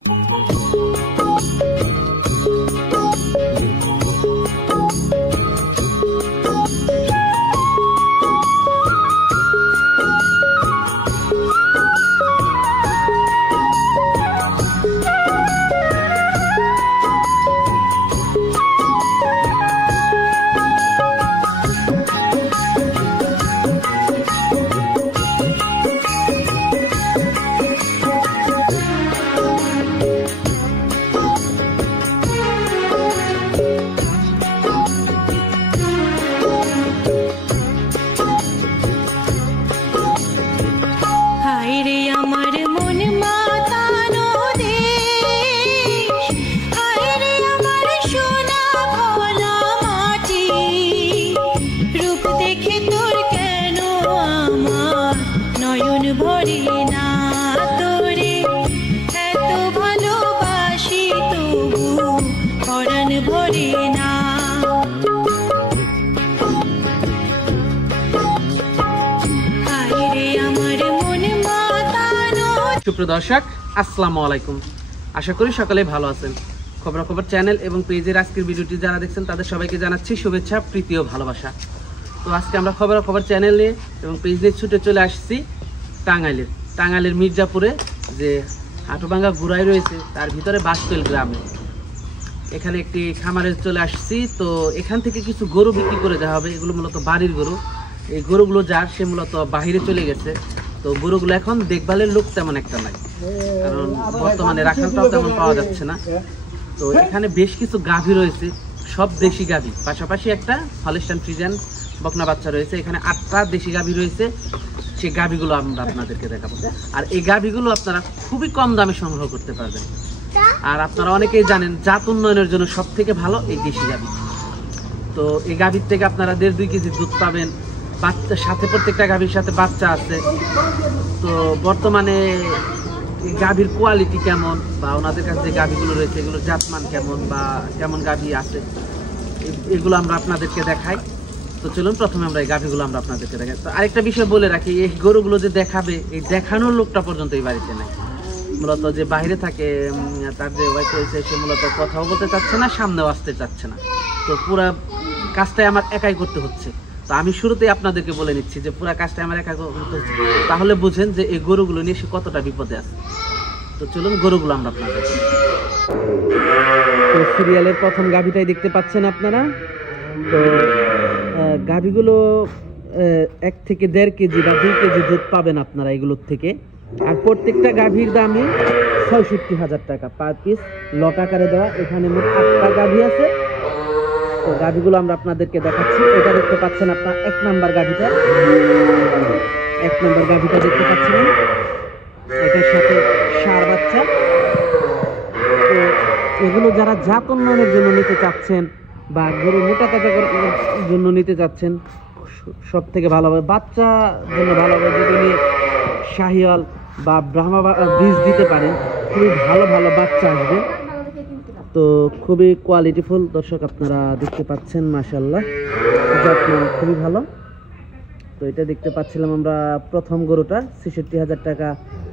সুপ্রিয় দর্শক, আসসালামু আলাইকুম। আশা করি সকলে ভালো আছেন। খবরাখবর চ্যানেল এবং পেজের আজকের ভিডিওটি যারা দেখছেন তাদের সবাইকে জানাচ্ছি শুভেচ্ছা, প্রীতি ও ভালোবাসা। তো আজকে আমরা খবরাখবর চ্যানেল নিয়ে এবং পেজ নিয়ে ছুটে চলে আসছি টাঙ্গাইলের মির্জাপুরে যে হাটুভাঙ্গা গুড়াই রয়েছে তার ভিতরে বাসপেল গ্রামে। এখানে একটি খামারে চলে আসছি। তো এখান থেকে কিছু গরু বিক্রি করে দেওয়া হবে। এগুলো মূলত বাড়ির গরু। এই গরুগুলো যার সে মূলত বাহিরে চলে গেছে। তো গরুগুলো এখন দেখভালের লোক তেমন একটা নাই, কারণ বর্তমানে রাখালটাও তেমন পাওয়া যাচ্ছে না। তো এখানে বেশ কিছু গাভী রয়েছে, সব দেশি গাভী, পাশাপাশি একটা হলস্টাইন ফ্রিজিয়ান বকনা বাচ্চা রয়েছে। এখানে 8টা দেশি গাভী রয়েছে। সেই গাভীগুলো আমরা আপনাদেরকে দেখাবো। আর এই গাভীগুলো আপনারা খুবই কম দামে সংগ্রহ করতে পারবেন। আর আপনারা অনেকেই জানেন জাত উন্নয়নের জন্য সব থেকে ভালো এই দেশি গাভী। তো এই গাভীর থেকে আপনারা 1.5-2 কেজি দুধ পাবেন। বাচ্চার সাথে প্রত্যেকটা গাভীর সাথে বাচ্চা আছে। তো বর্তমানে এই গাভীর কোয়ালিটি কেমন বা ওনাদের কাছে যে গাভীগুলো রয়েছে এগুলোর জাতমান কেমন বা কেমন গাভী আছে এগুলো আমরা আপনাদেরকে দেখাই। তো চলুন প্রথমে আমরা এই গাভীগুলো আমরা আপনাদেরকে দেখাই। তো আরেকটা বিষয় বলে রাখি, এই গরুগুলো যে দেখাবে এই দেখানোর লোকটা পর্যন্ত এই বাড়িতে নাই। মূলত যে বাইরে থাকে তার যে ওয়াইফ রয়েছে সে মূলত কথাও বলতে চাচ্ছে না, সামনেও আসতে চাচ্ছে না। তো পুরা কাজটাই আমার একাই করতে হচ্ছে। তো আমি শুরুতেই আপনাদেরকে বলে নিচ্ছি যে পুরা কাজটা আমার একা করতে হচ্ছে, তাহলে বুঝেন যে এই গরুগুলো নিয়ে সে কতটা বিপদে আছে। তো চলুন গরুগুলো আমরা আপনাদের সিরিয়ালের প্রথম গাভীটাই দেখতে পাচ্ছেন আপনারা। তো গাভীগুলো 1 থেকে 1.5 কেজি বা 2 কেজি দুধ পাবেন আপনারা এগুলোর থেকে। আর প্রত্যেকটা গাভীর দামই ৬৬,০০০ টাকা পার পিস, লট আকারে দেওয়া। এখানে মোট 8টা গাভী আছে। তো গাভীগুলো আমরা আপনাদেরকে দেখাচ্ছি। এটা দেখতে পাচ্ছেন আপনার 1 নাম্বার গাভীটা, 1 নাম্বার গাভীটা দেখতে পাচ্ছেন। এটার সাথে ষাঁড় বাচ্চা। তো এগুলো যারা জাত উন্নয়নের জন্য নিতে চাচ্ছেন বা গরু মোটা তাজা করার জন্য নিতে চাচ্ছেন সব থেকে ভালো হবে, বাচ্চা জন্য ভালো হবে যেগুলি শাহিওয়াল বা ব্রাহ্মা বীজ দিতে পারেন। খুবই ভালো ভালো বাচ্চা আসবে। তো খুবই কোয়ালিটিফুল দর্শক আপনারা দেখতে পাচ্ছেন, মাশাআল্লাহ যত্ন খুবই ভালো। তো এটা দেখতে পাচ্ছিলাম আমরা প্রথম গরুটা ৬৬,০০০ টাকা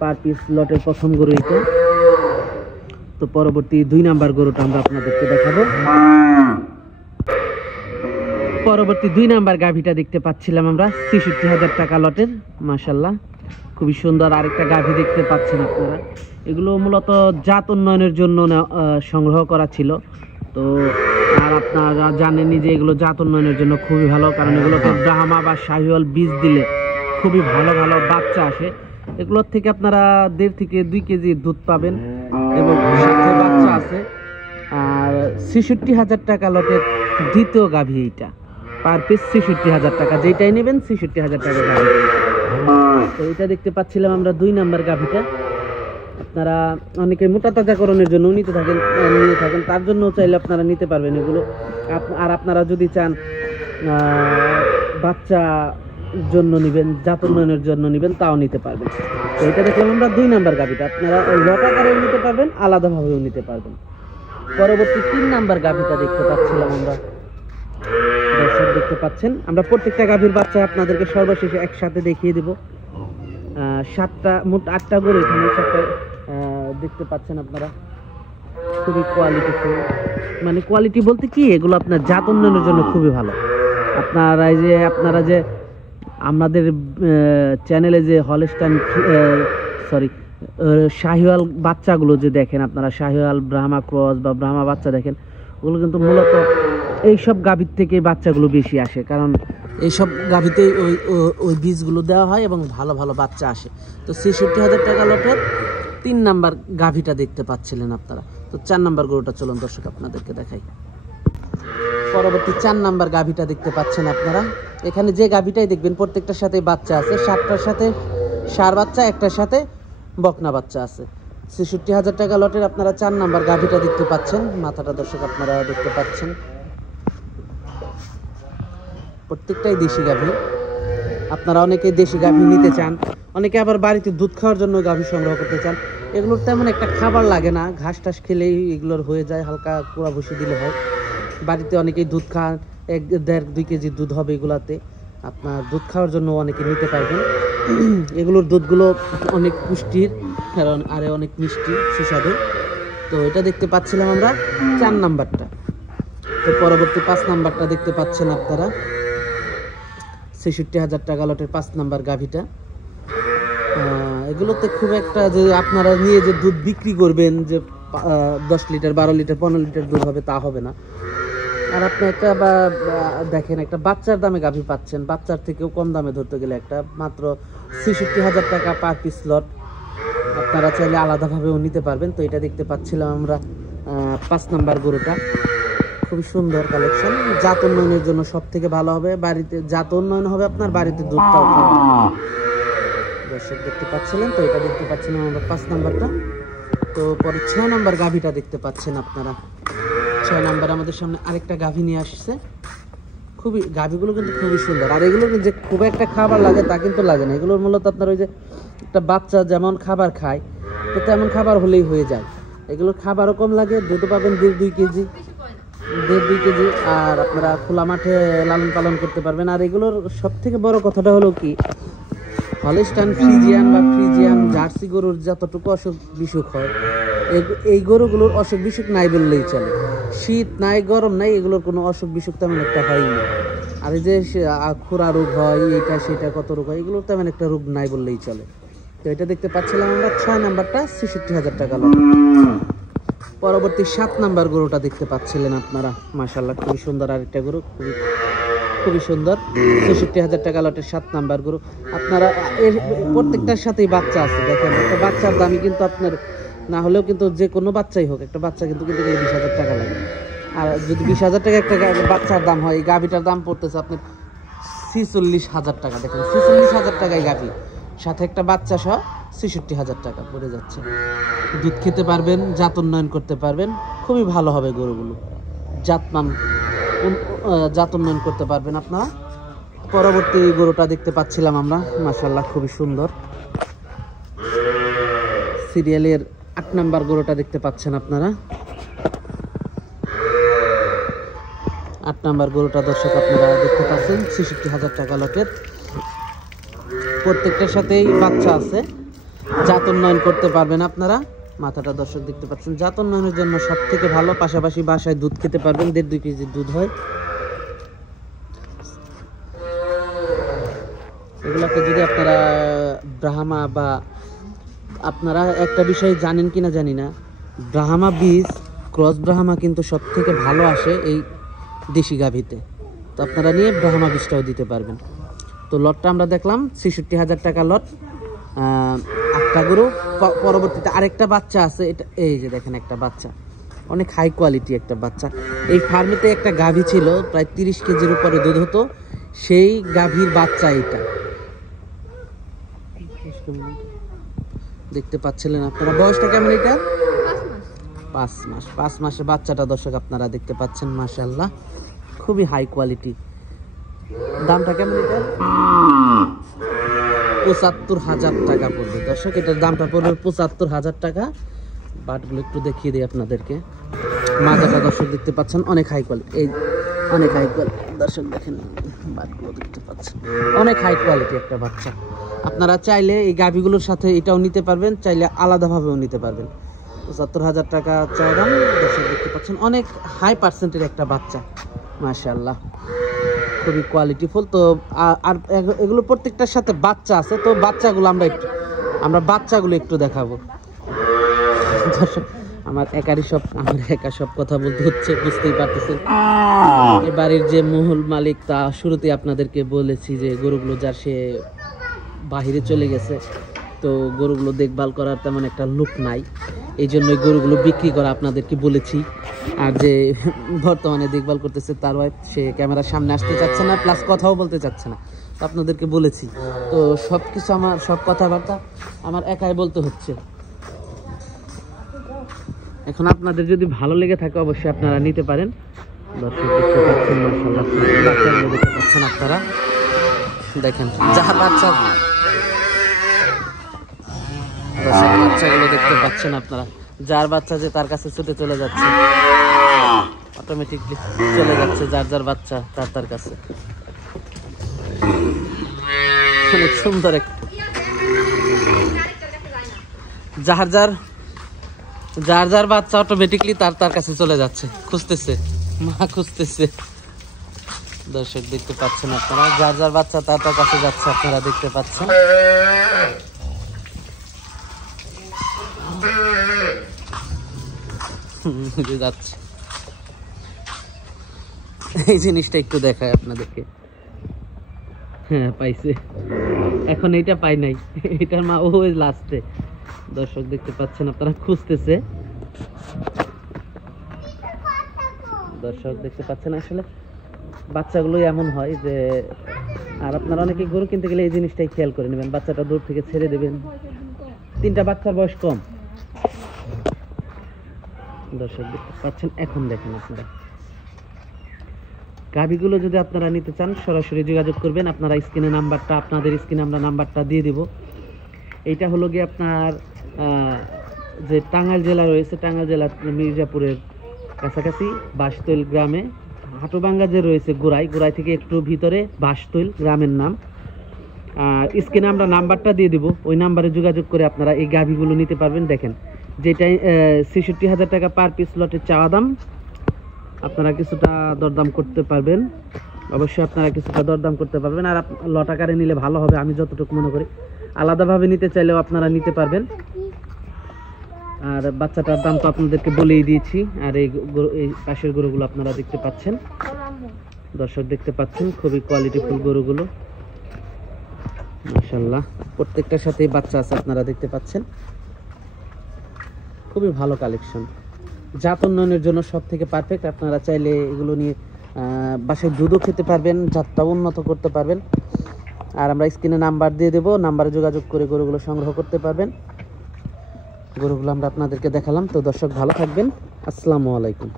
পার পিস, লটের প্রথম গরু এটা। তো পরবর্তী 2 নাম্বার গরুটা আমরা আপনাদেরকে দেখাবো। পরবর্তী 2 নাম্বার গাভীটা দেখতে পাচ্ছিলাম আমরা ৬৬,০০০ টাকা লটের, মাশাআল্লাহ খুবই সুন্দর। আরেকটা গাভী দেখতে পাচ্ছেন আপনারা। এগুলো মূলত জাত উন্নয়নের জন্য সংগ্রহ করা ছিল। তো আর আপনারা জানেনই যে এগুলো জাত উন্নয়নের জন্য খুবই ভালো, কারণ এগুলোতে ব্রাহ্মা বা শাহিওয়াল বীজ দিলে খুবই ভালো ভালো বাচ্চা আসে। এগুলোর থেকে আপনারা 1.5 থেকে 2 কেজি দুধ পাবেন এবং সাথে বাচ্চা আছে। আর ৬৬,০০০ টাকা লটের দ্বিতীয় গাভী এইটা, পার পিস ৬৬,০০০ টাকা, যেটাই নেবেন ৬৬,০০০ টাকা গাভী। তো এটা দেখতে পাচ্ছিলাম আমরা 2 নাম্বার গাভীটা। আপনারা অনেকে মোটা তাজাকরণের জন্য নিয়ে থাকেন, তার জন্য চাইলে আপনারা নিতে পারবেন এগুলো। আর আপনারা যদি চান বাচ্চা জন্য নেবেন, জাত উন্নয়নের জন্য নেবেন, তাও নিতে পারবেন। তো এটা দেখলাম আমরা 2 নাম্বার গাভীটা। আপনারা লট আকারেও নিতে পারবেন, আলাদাভাবেও নিতে পারবেন। পরবর্তী 3 নাম্বার গাভীটা দেখতে পাচ্ছিলাম আমরা। দর্শক দেখতে পাচ্ছেন আমরা প্রত্যেকটা গাভীর বাচ্চা আপনাদেরকে সর্বশেষে একসাথে দেখিয়ে দেব। 7টা মোট 8টা গরু এখানে, দেখতে পাচ্ছেন আপনারা, খুবই কোয়ালিটিফুল। মানে কোয়ালিটি বলতে কি, এগুলো আপনার জাত উন্নয়নের জন্য খুবই ভালো। আপনারা যে আমাদের চ্যানেলে যে হলস্টাইন শাহিওয়াল বাচ্চাগুলো যে দেখেন আপনারা, শাহিওয়াল ব্রাহ্মা ক্রস বা ব্রাহ্মা বাচ্চা দেখেন, ওগুলো কিন্তু মূলত এইসব গাভীর থেকে বাচ্চাগুলো বেশি আসে, কারণ এইসব গাভীতেই ওই বীজগুলো দেওয়া হয় এবং ভালো ভালো বাচ্চা আসে। তো ৬৬,০০০ টাকা লটের ৩ নাম্বার গাভীটা দেখতে পাচ্ছিলেন আপনারা। তো ৪ নাম্বার গরুটা চলুন দর্শক আপনাদেরকে দেখাই। পরবর্তী ৪ নাম্বার গাভীটা দেখতে পাচ্ছেন আপনারা। এখানে যে গাভীটাই দেখবেন প্রত্যেকটার সাথে বাচ্চা আছে, 7টার সাথে ষাঁড় বাচ্চা, একটার সাথে বকনা বাচ্চা আছে। ৬৬,০০০ টাকা লটের আপনারা ৪ নাম্বার গাভীটা দেখতে পাচ্ছেন। মাথাটা দর্শক আপনারা দেখতে পাচ্ছেন, প্রত্যেকটাই দেশি গাভী। আপনারা অনেকে দেশি গাভী নিতে চান, অনেকে আবার বাড়িতে দুধ খাওয়ার জন্য গাভী সংগ্রহ করতে চান। এগুলোর তেমন একটা খাবার লাগে না, ঘাস টাস খেলেই এগুলোর হয়ে যায়, হালকা কুড়া ভুসি দিলে হয়। বাড়িতে অনেকেই দুধ খান, ১-১.৫-২ কেজি দুধ হবে এগুলাতে। আপনার দুধ খাওয়ার জন্য অনেকে নিতে পারবেন। এগুলোর দুধগুলো অনেক পুষ্টির, কারণ আরে অনেক মিষ্টি সুস্বাদু। তো এটা দেখতে পাচ্ছিলাম আমরা ৪ নাম্বারটা। তো পরবর্তী ৫ নাম্বারটা দেখতে পাচ্ছেন আপনারা, ৬৬,০০০ টাকা লটের ৫ নাম্বার গাভীটা। এগুলোতে খুব একটা যে আপনারা নিয়ে যে দুধ বিক্রি করবেন, যে ১০ লিটার ১২ লিটার ১৫ লিটার দুধ হবে, তা হবে না। আর আপনি একটা দেখেন, একটা বাচ্চার দামে গাভী পাচ্ছেন, বাচ্চার থেকেও কম দামে ধরতে গেলে একটা মাত্র ৬৬,০০০ টাকা পার পিস লট। আপনারা চাইলে আলাদাভাবেও নিতে পারবেন। তো এটা দেখতে পাচ্ছিলাম আমরা ৫ নাম্বার গরুটা, খুবই সুন্দর কালেকশন। জাত উন্নয়নের জন্য সব থেকে ভালো হবে, বাড়িতে জাত উন্নয়ন হবে, আপনার বাড়িতে দুধটাও দর্শক দেখতে পাচ্ছিলেন। তো এটা দেখতে পাচ্ছিলাম আমরা ৫ নাম্বারটা। তো পরে ৬ নাম্বার গাভীটা দেখতে পাচ্ছেন আপনারা। ৬ নাম্বার আমাদের সামনে আরেকটা গাভী নিয়ে আসছে। খুবই গাভীগুলো কিন্তু খুবই সুন্দর। আর এগুলো যে খুব একটা খাবার লাগে তা কিন্তু লাগে না। এগুলোর মূলত আপনার ওই যে একটা বাচ্চা যেমন খাবার খায়, তো তেমন খাবার হলেই হয়ে যায়। এগুলোর খাবারও কম লাগে, দুধও পাবেন ১.৫-২ কেজি, ১.৫-২ কেজি। আর আপনারা খোলা মাঠে লালন পালন করতে পারবেন। আর এগুলোর সব থেকে বড় কথাটা হলো কি, হলস্টাইন ফ্রিজিয়ান বা ফ্রিজিয়ান জার্সি গরুর যতটুকু অসুখ বিসুখ হয়, এই গরুগুলোর অসুখ বিসুখ নাই বললেই চলে। শীত নাই, গরম নাই, এগুলোর কোনো অসুখ বিসুখ তেমন একটা হয়নি। আর এই যে খুরা রোগ হয়, এটা সেটা কত রোগ হয়, এগুলোর তেমন একটা রোগ নাই বললেই চলে। তো এটা দেখতে পাচ্ছিলাম আমরা ৬ নাম্বারটা, ৬৬,০০০ টাকা লট। পরবর্তী ৭ নাম্বার গরুটা দেখতে পাচ্ছিলেন আপনারা। মাশাআল্লাহ, খুবই সুন্দর আরেকটা গরু, খুবই সুন্দর। ৬৬,০০০ টাকা লটের ৭ নাম্বার গরু। আপনারা এর প্রত্যেকটার সাথেই বাচ্চা আছে, দেখেন একটা বাচ্চার দামই কিন্তু আপনার না হলেও কিন্তু যে কোনো বাচ্চাই হোক, একটা বাচ্চা কিন্তু ২০,০০০ টাকা লাগে। আর যদি ২০,০০০ টাকা একটা বাচ্চার দাম হয়, এই গাভীটার দাম পড়তেছে আপনার ৪৬,০০০ টাকা। দেখেন ৪৬,০০০ টাকায় গাভী, সাথে একটা বাচ্চা সহ ৬৬,০০০ টাকা পড়ে যাচ্ছে। দুধ খেতে পারবেন, জাত উন্নয়ন করতে পারবেন, খুবই ভালো হবে গরুগুলো, জাত উন্নয়ন করতে পারবেন আপনারা। পরবর্তী গরুটা দেখতে পাচ্ছিলাম আমরা, মাশাআল্লাহ খুবই সুন্দর। সিরিয়ালের ৮ নাম্বার গরুটা দেখতে পাচ্ছেন আপনারা। ৮ নাম্বার গরুটা দর্শক আপনারা দেখতে পাচ্ছেন, ৬৬,০০০ টাকা লটের। প্রত্যেকটার সাথেই বাচ্চা আছে, জাত উন্নয়ন করতে পারবেন আপনারা। মাথাটা দর্শক দেখতে পাচ্ছেন, জাত উন্নয়নের জন্য সব থেকে ভালো। পাশাপাশি বাসায় দুধ খেতে পারবেন, ১.৫-২ কেজি দুধ হয়। এগুলাতে যদি আপনারা ব্রাহ্মা বা আপনারা একটা বিষয় জানেন কিনা জানি না, ব্রাহ্মা বীজ ক্রস ব্রাহ্মা কিন্তু সব থেকে ভালো আসে এই দেশি গাভীতে। তো আপনারা নিয়ে ব্রাহ্মা বীজটাও দিতে পারবেন। তো লটটা আমরা দেখলাম ৬৬,০০০ টাকা লট, ৮টা গরু। পরবর্তীতে আরেকটা বাচ্চা আছে, এটা এই যে দেখেন একটা বাচ্চা, অনেক হাই কোয়ালিটি একটা বাচ্চা। এই ফার্মেতে একটা গাভী ছিল, প্রায় ৩০ কেজির উপরে দুধ হতো, সেই গাভীর বাচ্চা এটা দেখতে পাচ্ছিলেন আপনারা। বয়সটা কেমন এটা? ৫ মাস। ৫ মাসের বাচ্চাটা দর্শক আপনারা দেখতে পাচ্ছেন, মাশাআল্লাহ খুবই হাই কোয়ালিটি। দামটা কেমন এটা? ৭৫,০০০ টাকা পড়বে দর্শক, এটার দামটা পড়বে ৭৫,০০০ টাকা। বাটগুলো একটু দেখিয়ে দিই আপনাদেরকে। মাজাটা দর্শক দেখতে পাচ্ছেন, অনেক হাই কোয়ালিটি, এই অনেক হাই কোয়ালিটি দর্শক দেখেন, বাটগুলো দেখতে পাচ্ছেন, অনেক হাই কোয়ালিটি একটা বাচ্চা। আপনারা চাইলে এই গাভীগুলোর সাথে এটাও নিতে পারবেন, চাইলে আলাদাভাবেও নিতে পারবেন। ৭৫,০০০ টাকা চাওয়া দাম। দর্শক দেখতে পাচ্ছেন অনেক হাই পার্সেন্টের একটা বাচ্চা, মাশাআল্লাহ খুবই কোয়ালিটিফুল। তো আর এগুলো প্রত্যেকটার সাথে বাচ্চা আছে, তো বাচ্চাগুলো আমরা বাচ্চাগুলো একটু দেখাবো। দর্শক আমার একা সব কথা বলতে হচ্ছে, বুঝতেই পারতেছেন। এ বাড়ির যে মূল মালিক, তা শুরুতে আপনাদেরকে বলেছি যে গরুগুলো যার সে বাহিরে চলে গেছে, তো গরুগুলো দেখভাল করার তেমন একটা লোক নাই, এই জন্যই গরুগুলো বিক্রি করা আপনাদেরকে বলেছি। আর যে বর্তমানে দেখভাল করতেছে তার ওয়াইফ, সে ক্যামেরার সামনে আসতে চাচ্ছে না, প্লাস কথাও বলতে চাচ্ছে না, তো আপনাদেরকে বলেছি। তো সব কিছু সব কথাবার্তা আমার একাই বলতে হচ্ছে। এখন আপনাদের যদি ভালো লেগে থাকে অবশ্যই আপনারা নিতে পারেন। দর্শক দেখতে পাচ্ছেন মাশাআল্লাহ বাচ্চাগুলো দেখতে পাচ্ছেন আপনারা, দেখেন যাহা বাচ্চাগুলো দেখতে পাচ্ছেন আপনারা, যার বাচ্চা যে তার কাছে ছুটে চলে যাচ্ছে, অটোমেটিকলি চলে যাচ্ছে যার বাচ্চা তার কাছে। অনেক সুন্দর যার বাচ্চা অটোমেটিকলি তার কাছে চলে যাচ্ছে, খুঁজতেছে, মা খুঁজতেছে। দর্শক দেখতে পাচ্ছেন আপনারা, যার বাচ্চা তার কাছে যাচ্ছে, আপনারা দেখতে পাচ্ছেন। যাচ্ছে, এই জিনিসটা একটু দেখায় আপনাদেরকে। হ্যাঁ পাইছে, এখন এইটা পাই নাই, এটার মা ওই লাস্টে। দর্শক দেখতে পাচ্ছেন আপনারা, খুঁজতেছে। দর্শক দেখতে পাচ্ছেন আসলে বাচ্চাগুলো এমন হয় যে, আর আপনারা অনেকে গরু কিনতে গেলে এই জিনিসটাই খেয়াল করে নেবেন, বাচ্চাটা দূর থেকে ছেড়ে দেবেন। 3টা বাচ্চার বয়স কম। দর্শক দেখতে পাচ্ছেন, এখন দেখেন আপনারা গাভীগুলো যদি আপনারা নিতে চান সরাসরি যোগাযোগ করবেন। আপনারা স্ক্রিনে নাম্বারটা, আপনাদের স্ক্রিনে আমরা নাম্বারটা দিয়ে দিব। এইটা হলো গিয়ে আপনার যে টাঙ্গাইল জেলা রয়েছে, টাঙ্গাইল জেলার মির্জাপুরের কাছাকাছি বাঁশতৈল গ্রামে, হাটুভাঙ্গা যে রয়েছে গোড়াই থেকে একটু ভিতরে বাঁশতৈল গ্রামের নাম। স্ক্রিনে আমরা নাম্বারটা দিয়ে দিব, ওই নাম্বারে যোগাযোগ করে আপনারা এই গাভীগুলো নিতে পারবেন। দেখেন যেটাই ৬৬,০০০ টাকা পার পিস লটের চাওয়া দাম, আপনারা কিছুটা দরদাম করতে পারবেন, অবশ্যই আপনারা কিছুটা দরদাম করতে পারবেন। আর লট আকারে নিলে ভালো হবে, আমি যতটুকু মনে করি। আলাদাভাবে নিতে চাইলেও আপনারা নিতে পারবেন। আর বাচ্চাটার দাম তো আপনাদেরকে বলেই দিয়েছি। আর এই পাশের গরুগুলো আপনারা দেখতে পাচ্ছেন, দর্শক দেখতে পাচ্ছেন, খুবই কোয়ালিটিফুল গরুগুলো, মাশাআল্লাহ প্রত্যেকটার সাথেই বাচ্চা আছে, আপনারা দেখতে পাচ্ছেন। খুবই ভালো কালেকশন, জাত উন্নয়নের জন্য সব থেকে পারফেক্ট। আপনারা চাইলে এগুলো নিয়ে বাসায় দুধও খেতে পারবেন, জাতটা উন্নত করতে পারবেন। আর আমরা স্ক্রিনে নাম্বার দিয়ে দেবো, নাম্বারে যোগাযোগ করে গরুগুলো সংগ্রহ করতে পারবেন। গরুগুলো আমরা আপনাদেরকে দেখালাম। তো দর্শক ভালো থাকবেন, আসসালামু আলাইকুম।